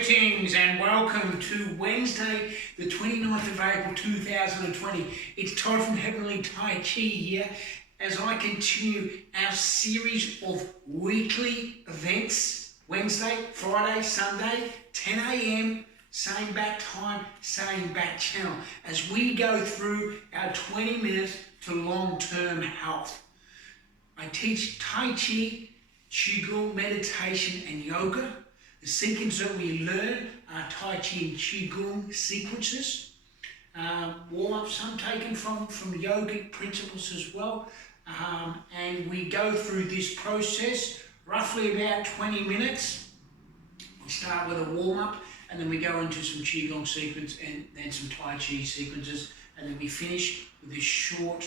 Greetings and welcome to Wednesday, the 29th of April 2020. It's Todd from Heevanlee chi.qi here as I continue our series of weekly events. Wednesday, Friday, Sunday, 10 a.m, same bat time, same bat channel, as we go through our 20 minutes to long-term health. I teach Tai Chi, Qigong, meditation and yoga. The sequence that we learn are Tai Chi and Qigong sequences. Warm-ups, some taken from yogic principles as well. And we go through this process roughly about 20 minutes. We start with a warm-up and then we go into some Qigong sequence and then some Tai Chi sequences. And then we finish with this short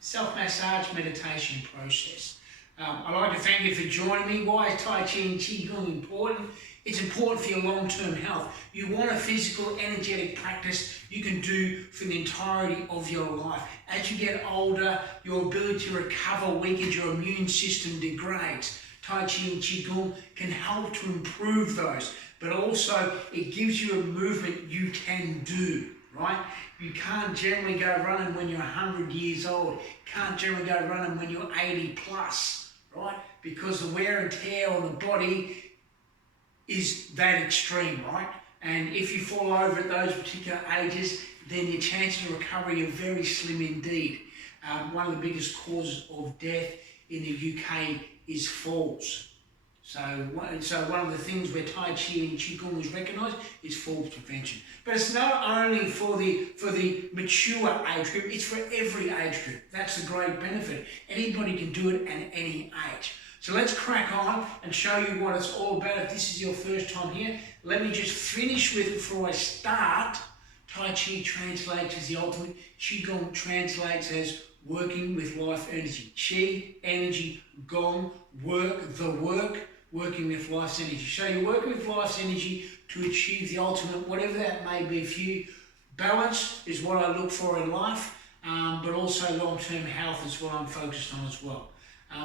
self-massage meditation process. I'd like to thank you for joining me. Why is Tai Chi and Qigong important? It's important for your long-term health. You want a physical, energetic practice you can do for the entirety of your life. As you get older, your ability to recover weakens, your immune system degrades. Tai Chi and Qigong can help to improve those, but also it gives you a movement you can do, right? You can't generally go running when you're 100 years old. Can't generally go running when you're 80 plus. Right? Because the wear and tear on the body is that extreme, right? And if you fall over at those particular ages, then your chances of recovery are very slim indeed. One of the biggest causes of death in the UK is falls. So one of the things where Tai Chi and Qigong is recognised is falls prevention. But it's not only for the mature age group, it's for every age group. That's the great benefit. Anybody can do it at any age. So let's crack on and show you what it's all about. If this is your first time here, let me just finish with, before I start, Tai Chi translates as the ultimate. Qigong translates as working with life energy. Chi, energy, gong, work, the work. Working with life's energy. So you're working with life's energy to achieve the ultimate, whatever that may be for you. Balance is what I look for in life, but also long-term health is what I'm focused on as well.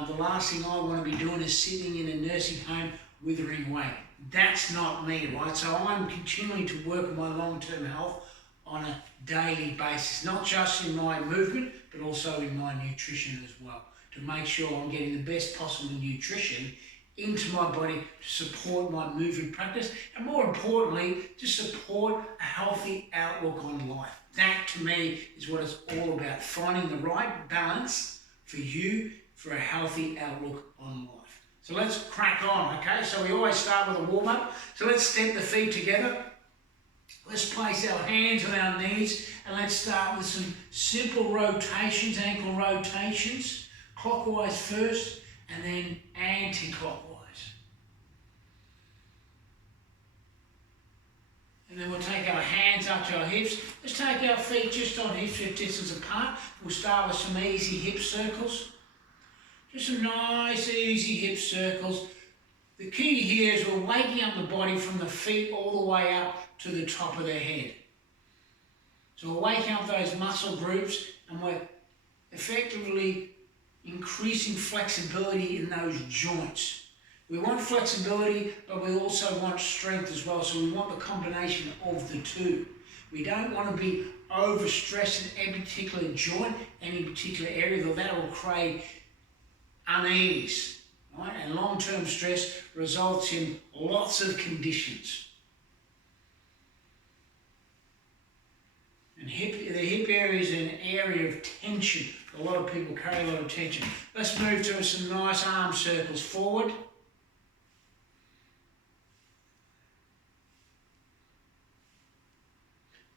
The last thing I want to be doing is sitting in a nursing home withering away. That's not me, right? So I'm continuing to work on my long-term health on a daily basis, not just in my movement, but also in my nutrition as well, to make sure I'm getting the best possible nutrition into my body to support my movement practice, and more importantly, to support a healthy outlook on life. That to me is what it's all about, finding the right balance for you for a healthy outlook on life. So let's crack on, okay? So we always start with a warm-up. So let's step the feet together. Let's place our hands on our knees and let's start with some simple rotations, ankle rotations, clockwise first, and then anti-clockwise. And then we'll take our hands up to our hips. Let's take our feet just on hips hip distance apart. We'll start with some easy hip circles. Just some nice easy hip circles. The key here is we're waking up the body from the feet all the way up to the top of the head. So we're waking up those muscle groups and we're effectively increasing flexibility in those joints. We want flexibility, but we also want strength as well. So we want the combination of the two. We don't want to be overstressed in any particular joint, any particular area, though that will create unease. Right? And long-term stress results in lots of conditions. And the hip area is an area of tension. A lot of people carry a lot of tension. Let's move to some nice arm circles forward.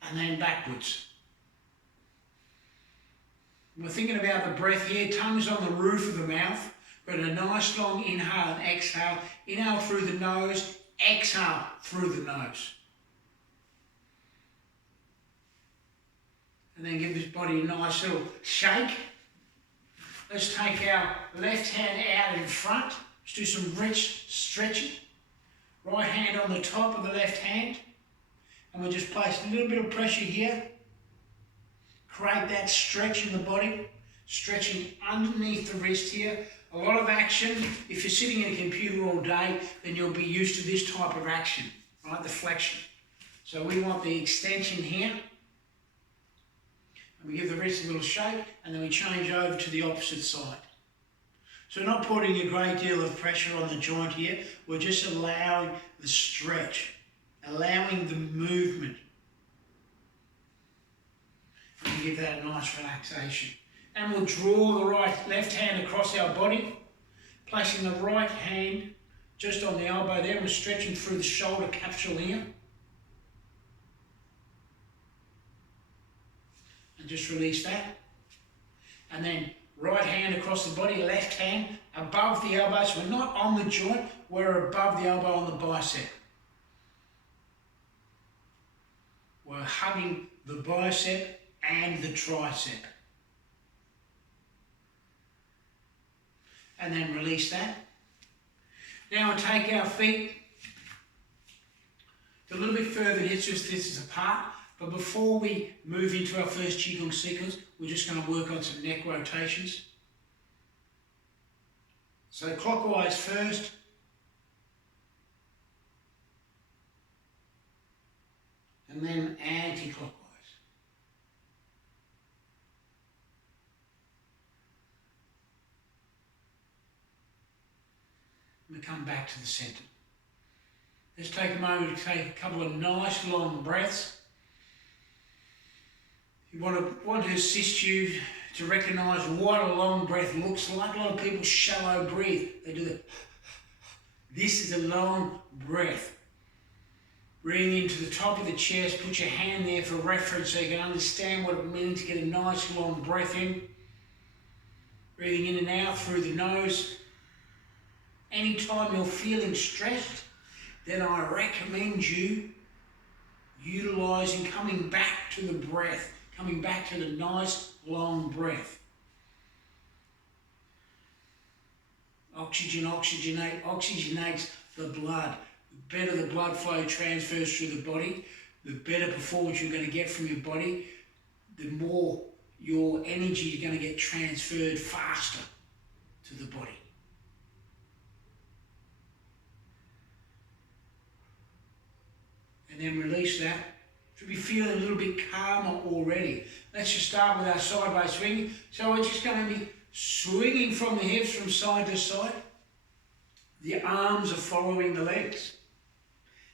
And then backwards. We're thinking about the breath here. Tongue's on the roof of the mouth. We've got a nice long inhale and exhale. Inhale through the nose, exhale through the nose. And then give this body a nice little shake. Let's take our left hand out in front. Let's do some rich stretching. Right hand on the top of the left hand. And we'll just place a little bit of pressure here. Create that stretch in the body. Stretching underneath the wrist here. A lot of action. If you're sitting in a computer all day, then you'll be used to this type of action. right, the flexion. So we want the extension here, and we give the wrist a little shake, and then we change over to the opposite side. So we're not putting a great deal of pressure on the joint here, we're just allowing the stretch, allowing the movement. And give that a nice relaxation. And we'll draw the left hand across our body, placing the right hand just on the elbow there. We're stretching through the shoulder capsule here. And just release that. And then right hand across the body, left hand above the elbow. So we're not on the joint, we're above the elbow on the bicep. We're hugging the bicep and the tricep. And then release that. Now we'll take our feet a little bit further distance apart, but before we move into our first Qigong sequence, we're just going to work on some neck rotations. So clockwise first, and then anti-clockwise. And we come back to the centre. Let's take a moment to take a couple of nice long breaths. You want to assist you to recognise what a long breath looks like. A lot of people shallow breathe. They do that. This is a long breath. Breathing into the top of the chest, put your hand there for reference so you can understand what it means to get a nice long breath in. Breathing in and out through the nose. Anytime you're feeling stressed, then I recommend you utilising coming back to the breath, coming back to the nice long breath. Oxygen oxygenates the blood. The better the blood flow transfers through the body, the better performance you're going to get from your body, the more your energy is going to get transferred faster to the body. And then release that. Should be feeling a little bit calmer already. Let's just start with our sideways swing. So we're just going to be swinging from the hips from side to side. The arms are following the legs.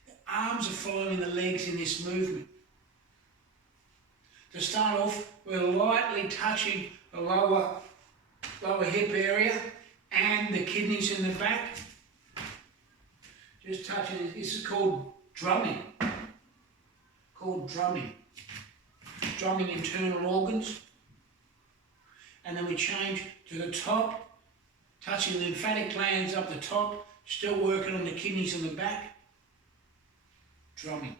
The arms are following the legs in this movement. To start off, we're lightly touching the lower hip area and the kidneys in the back. Just touching it. This is called drumming. Drumming internal organs. And then we change to the top, touching the lymphatic glands up the top, still working on the kidneys in the back. Drumming.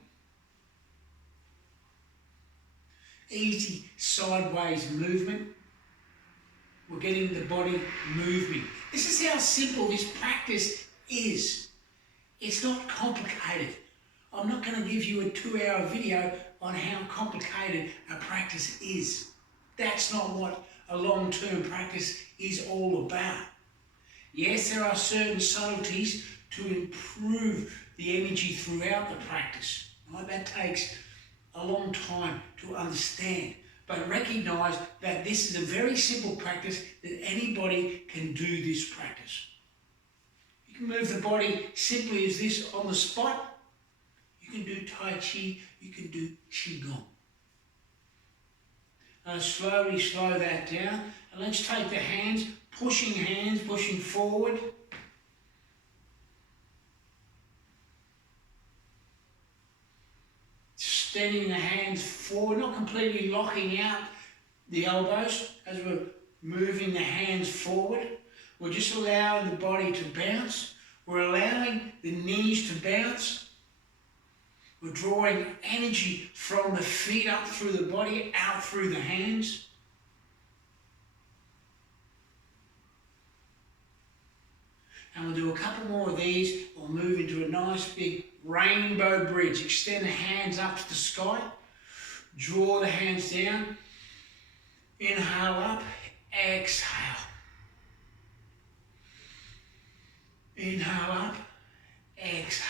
Easy sideways movement. We're getting the body moving. This is how simple this practice is. It's not complicated. I'm not going to give you a 2-hour video on how complicated a practice is. That's not what a long-term practice is all about. Yes, there are certain subtleties to improve the energy throughout the practice. Right? That takes a long time to understand. But recognise that this is a very simple practice that anybody can do this practice. You can move the body simply as this on the spot. You can do Tai Chi, you can do Qigong. Slowly slow that down. And let's take the hands, pushing forward. Extending the hands forward, not completely locking out the elbows as we're moving the hands forward. We're just allowing the body to bounce. We're allowing the knees to bounce. We're drawing energy from the feet up through the body, out through the hands. And we'll do a couple more of these. We'll move into a nice big rainbow bridge. Extend the hands up to the sky. Draw the hands down. Inhale up, exhale. Inhale up, exhale.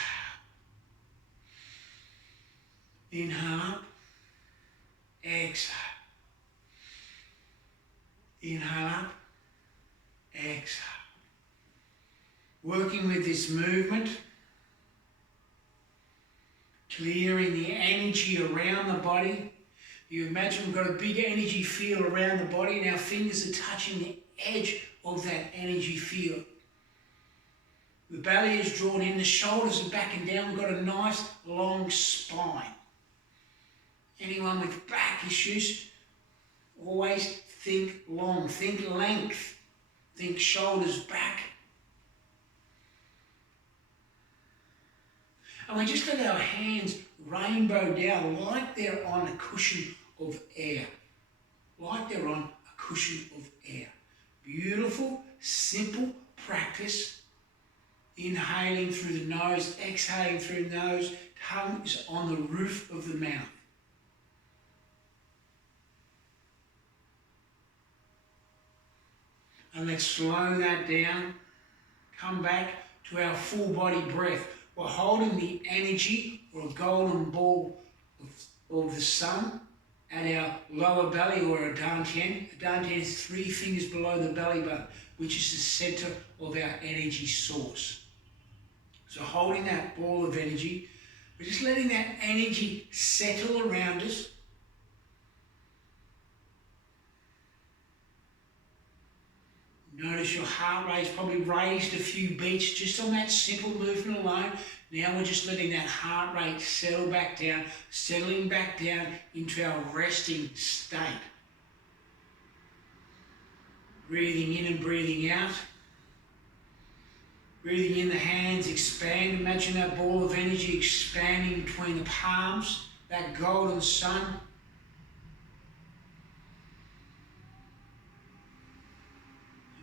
working with this movement, clearing the energy around the body. You imagine we've got a big energy field around the body and our fingers are touching the edge of that energy field. The belly is drawn in, the shoulders are back and down. We've got a nice long spine. Anyone with back issues, always think long, think length, think shoulders back. And we just let our hands rainbow down like they're on a cushion of air. Like they're on a cushion of air. Beautiful, simple practice. Inhaling through the nose, exhaling through the nose. Tongue is on the roof of the mouth. And let's slow that down. Come back to our full body breath. We're holding the energy or a golden ball of the sun at our lower belly or a dantian. A dantian is 3 fingers below the belly button, which is the center of our energy source. So holding that ball of energy, we're just letting that energy settle around us. Notice your heart rate's probably raised a few beats just on that simple movement alone. Now we're just letting that heart rate settle back down, settling back down into our resting state. Breathing in and breathing out. Breathing in, the hands expand. Imagine that ball of energy expanding between the palms, that golden sun.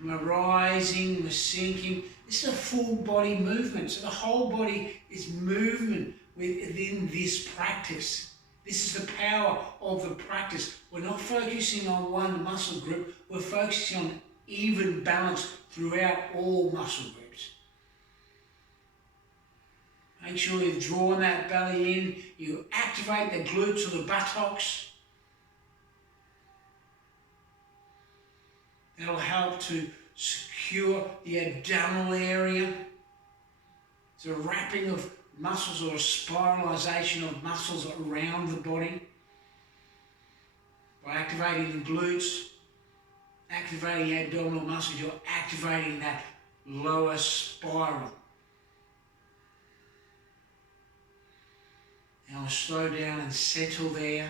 And we're rising, we're sinking. This is a full body movement. So the whole body is movement within this practice. This is the power of the practice. We're not focusing on one muscle group. We're focusing on even balance throughout all muscle groups. Make sure you've drawn that belly in. You activate the glutes or the buttocks. That'll help to secure the abdominal area. It's a wrapping of muscles or a spiralization of muscles around the body. By activating the glutes, activating the abdominal muscles, you're activating that lower spiral. Now we'll slow down and settle there.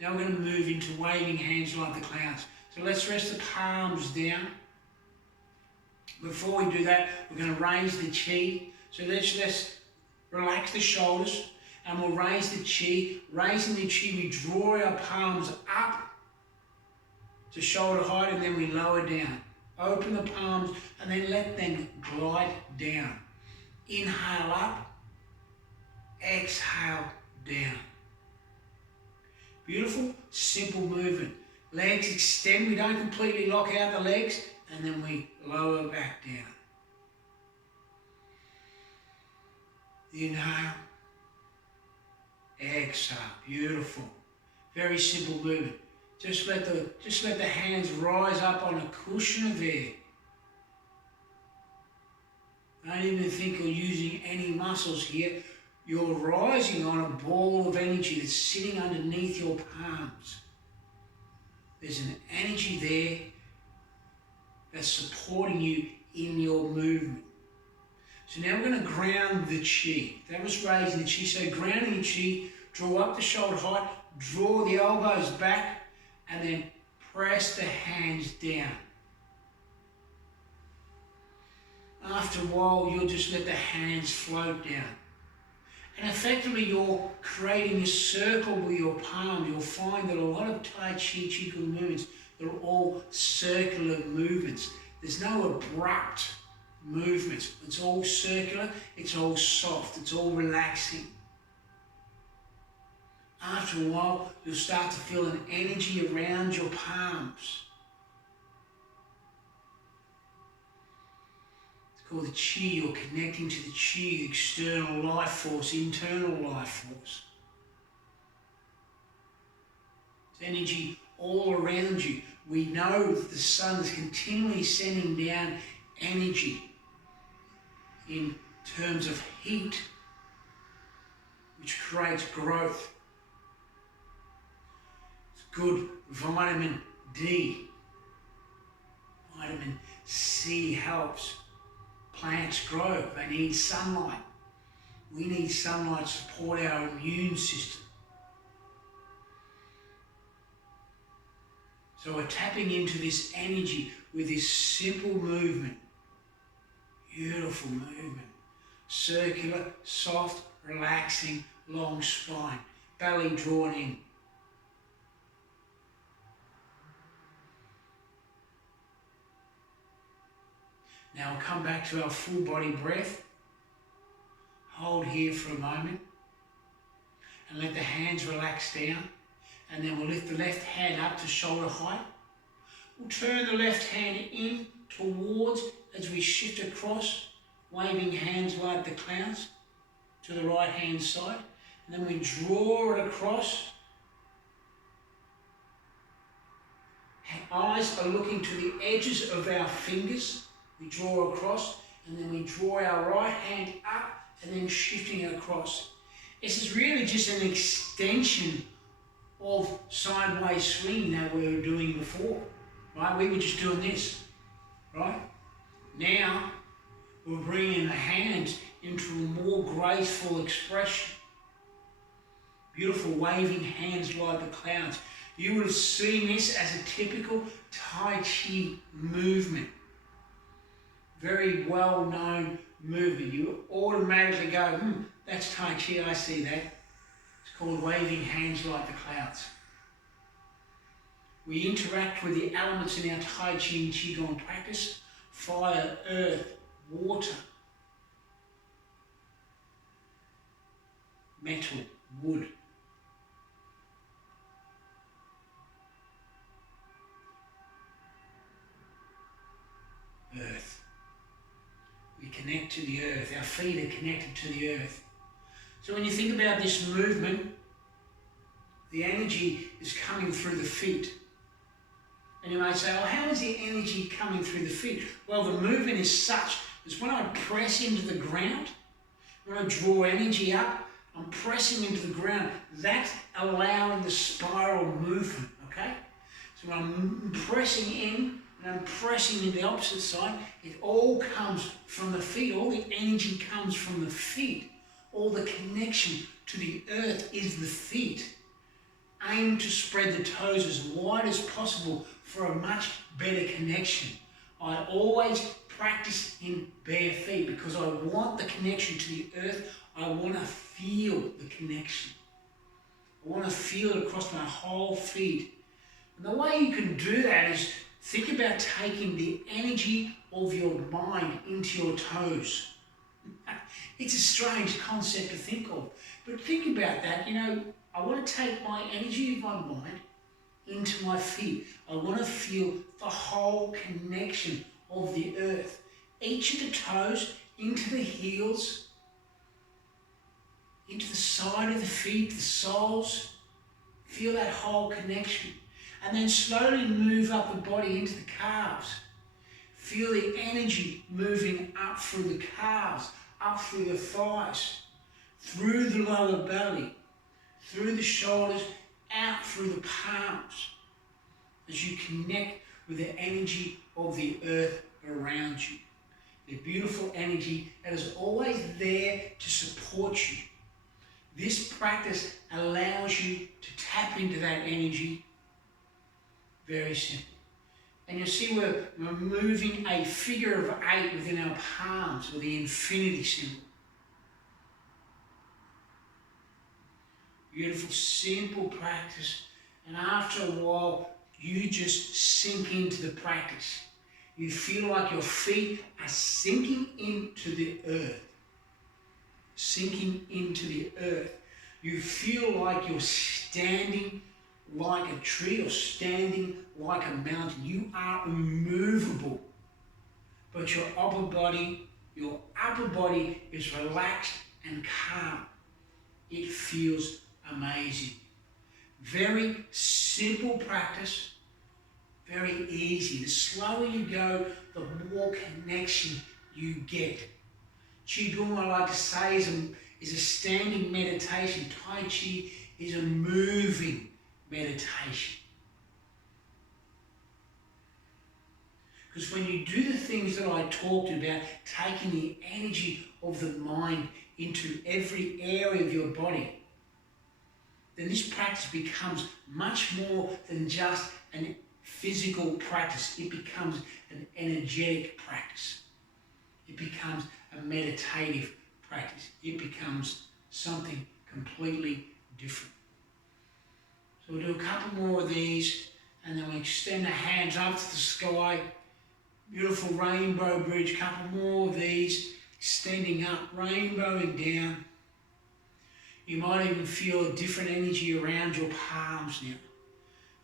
Now we're going to move into waving hands like the clouds. So let's rest the palms down. Before we do that, we're going to raise the chi. So let's relax the shoulders and we'll raise the chi. Raising the chi, we draw our palms up to shoulder height and then we lower down. Open the palms and then let them glide down. Inhale up. Exhale down. Beautiful, simple movement. Legs extend, we don't completely lock out the legs, and then we lower back down. Inhale. Exhale. Beautiful. Very simple movement. Just let the hands rise up on a cushion of air. Don't even think you're using any muscles here. You're rising on a ball of energy that's sitting underneath your palms. There's an energy there that's supporting you in your movement. So now we're going to ground the chi. That was raising the chi. So grounding the chi, draw up the shoulder height, draw the elbows back, and then press the hands down. After a while, you'll just let the hands float down. And effectively, you're creating a circle with your palm. You'll find that a lot of Tai Chi Qigong movements, they're all circular movements. There's no abrupt movements. It's all circular, it's all soft, it's all relaxing. After a while, you'll start to feel an energy around your palms. Called the chi. You're connecting to the chi, external life force, internal life force. There's energy all around you. We know that the sun is continually sending down energy. in terms of heat, which creates growth. It's good vitamin D. Vitamin C helps plants grow. They need sunlight. We need sunlight to support our immune system. So we're tapping into this energy with this simple movement. Beautiful movement. Circular, soft, relaxing, long spine. Belly drawn in. Now we'll come back to our full body breath. Hold here for a moment. And let the hands relax down. And then we'll lift the left hand up to shoulder height. We'll turn the left hand in towards as we shift across, waving hands like the clouds to the right hand side. And then we draw it across. Eyes are looking to the edges of our fingers. We draw across, and then we draw our right hand up and then shifting it across. This is really just an extension of sideways swing that we were doing before, right? We were just doing this, right? Now, we're bringing the hands into a more graceful expression. Beautiful waving hands like the clouds. You would have seen this as a typical Tai Chi movement. Very well-known movement. You automatically go, that's Tai Chi, I see that. It's called waving hands like the clouds. We interact with the elements in our Tai Chi and Qigong practice. Fire, earth, water, metal, wood. Earth. We connect to the earth. Our feet are connected to the earth. So when you think about this movement, the energy is coming through the feet. And you might say, oh, how is the energy coming through the feet? Well, the movement is such that when I press into the ground, when I draw energy up, I'm pressing into the ground. That's allowing the spiral movement, okay? So when I'm pressing in, and I'm pressing in the opposite side, it all comes from the feet. All the energy comes from the feet. All the connection to the earth is the feet. Aim to spread the toes as wide as possible for a much better connection. I always practice in bare feet because I want the connection to the earth. I want to feel the connection. I want to feel it across my whole feet. And the way you can do that is think about taking the energy of your mind into your toes. It's a strange concept to think of, but think about that. You know, I want to take my energy of my mind into my feet. I want to feel the whole connection of the earth. Each of the toes into the heels, into the side of the feet, the soles. Feel that whole connection. And then slowly move up the body into the calves. Feel the energy moving up through the calves, up through the thighs, through the lower belly, through the shoulders, out through the palms, as you connect with the energy of the earth around you. The beautiful energy that is always there to support you. This practice allows you to tap into that energy. Very simple. And you'll see we're moving a figure of 8 within our palms with the infinity symbol. Beautiful, simple practice. And after a while, you just sink into the practice. You feel like your feet are sinking into the earth. Sinking into the earth. You feel like you're standing like a tree or standing like a mountain. You are immovable. But your upper body is relaxed and calm. It feels amazing. Very simple practice, very easy. The slower you go, the more connection you get. Qigong, I like to say, is a standing meditation. Tai Chi is a moving meditation. Because when you do the things that I talked about, taking the energy of the mind into every area of your body, then this practice becomes much more than just a physical practice. It becomes an energetic practice. It becomes a meditative practice. It becomes something completely different. So we'll do a couple more of these, and then we'll extend the hands up to the sky. Beautiful rainbow bridge, couple more of these, extending up, rainbowing down. You might even feel a different energy around your palms now.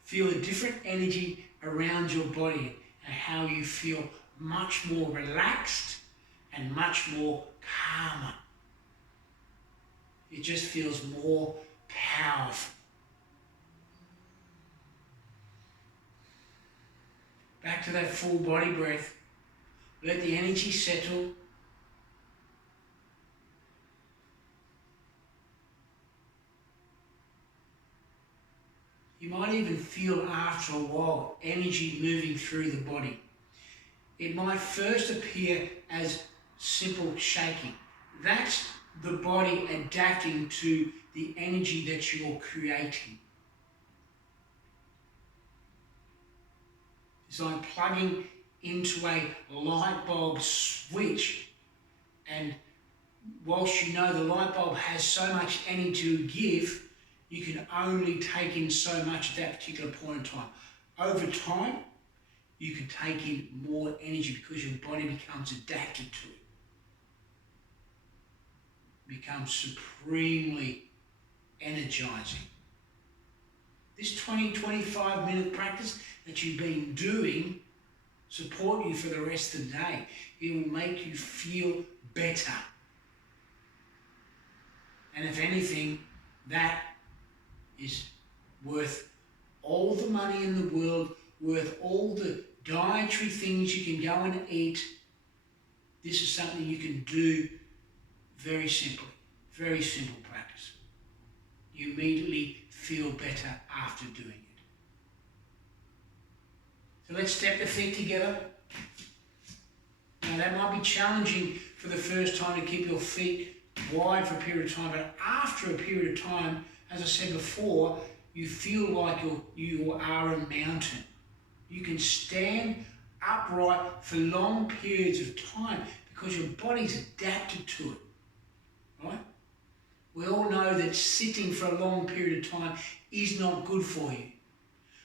Feel a different energy around your body and how you feel much more relaxed and much more calmer. It just feels more powerful. Back to that full body breath. Let the energy settle. You might even feel after a while energy moving through the body. It might first appear as simple shaking. That's the body adapting to the energy that you're creating. It's like plugging into a light bulb switch, and whilst you know the light bulb has so much energy to give, you can only take in so much at that particular point in time. Over time, you can take in more energy because your body becomes adapted to it. It becomes supremely energizing. This 20-25 minute practice that you've been doing support you for the rest of the day. It will make you feel better. And if anything, that is worth all the money in the world, worth all the dietary things you can go and eat. This is something you can do very simply. Very simple practice. You immediately feel better after doing it. So let's step the feet together. Now that might be challenging for the first time to keep your feet wide for a period of time, but after a period of time, as I said before, you feel like you are a mountain. You can stand upright for long periods of time because your body's adapted to it, right? We all know that sitting for a long period of time is not good for you.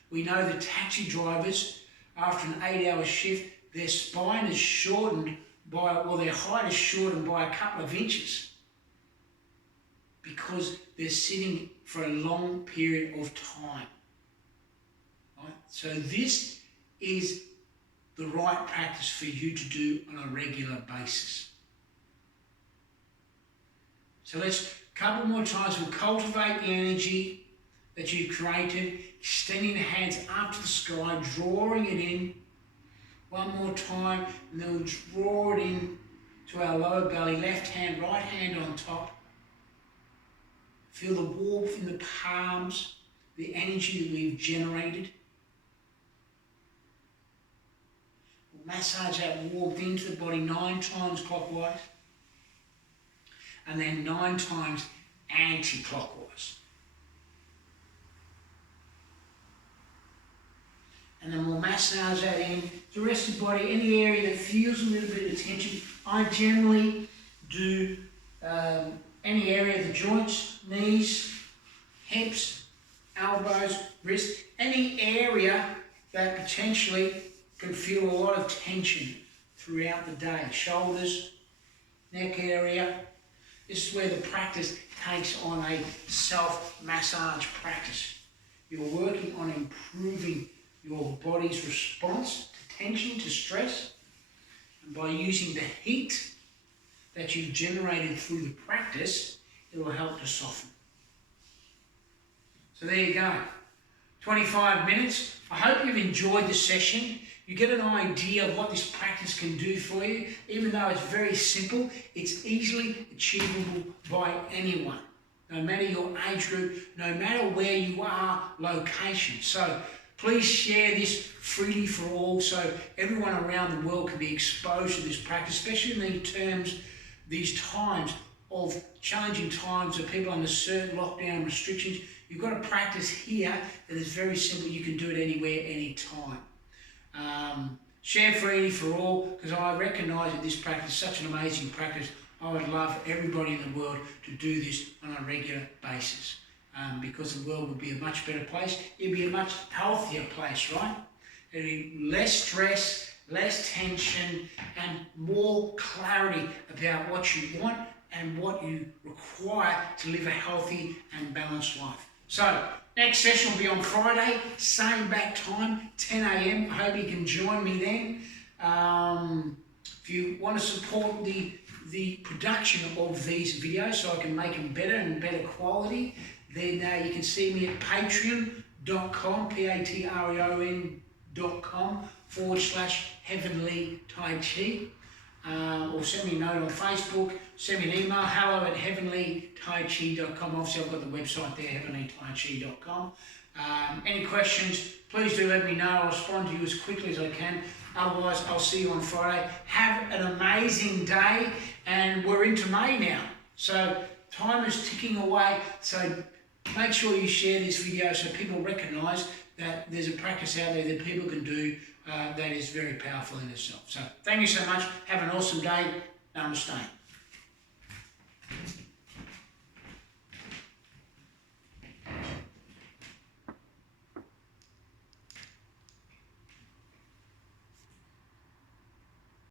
We know that taxi drivers, after an 8-hour shift, their spine is shortened their height is shortened by a couple of inches because they're sitting for a long period of time. Right? So this is the right practice for you to do on a regular basis. So let's, a couple more times, we'll cultivate the energy that you've created, extending the hands up to the sky, drawing it in. One more time, and then we'll draw it in to our lower belly, left hand, right hand on top. Feel the warmth in the palms, the energy that we've generated. We'll massage that warmth into the body 9 times clockwise, and then 9 times anti-clockwise. And then we'll massage that in the rest of the body, any area that feels a little bit of tension. I generally do any area of the joints, knees, hips, elbows, wrists, any area that potentially can feel a lot of tension throughout the day. Shoulders, neck area. This is where the practice takes on a self-massage practice. You're working on improving your body's response to tension, to stress, and by using the heat that you've generated through the practice, it will help to soften. So there you go, 25 minutes. I hope you've enjoyed the session. You get an idea of what this practice can do for you. Even though it's very simple, it's easily achievable by anyone, no matter your age group, no matter where you are, location. So please share this freely for all so everyone around the world can be exposed to this practice, especially in these times of challenging times of people under certain lockdown restrictions. You've got a practice here that is very simple. You can do it anywhere, anytime. Share freely for all, because I recognise that this practice is such an amazing practice. I would love everybody in the world to do this on a regular basis, because the world would be a much better place. It'd be a much healthier place, right? There'd be less stress, less tension, and more clarity about what you want and what you require to live a healthy and balanced life. So, next session will be on Friday, same back time, 10 a.m. I hope you can join me then. If you want to support the production of these videos so I can make them better and better quality, then you can see me at patreon.com, patreon.com/Heevanlee Tai Chi. Or send me a note on Facebook, send me an email, hello@heevanleetaichi.com. Obviously I've got the website there, heevanleetaichi.com. Any questions, please do let me know. I'll respond to you as quickly as I can. Otherwise, I'll see you on Friday. Have an amazing day, and we're into May now. So time is ticking away, so make sure you share this video so people recognise that there's a practice out there that people can do that is very powerful in itself. So thank you so much. Have an awesome day. Namaste.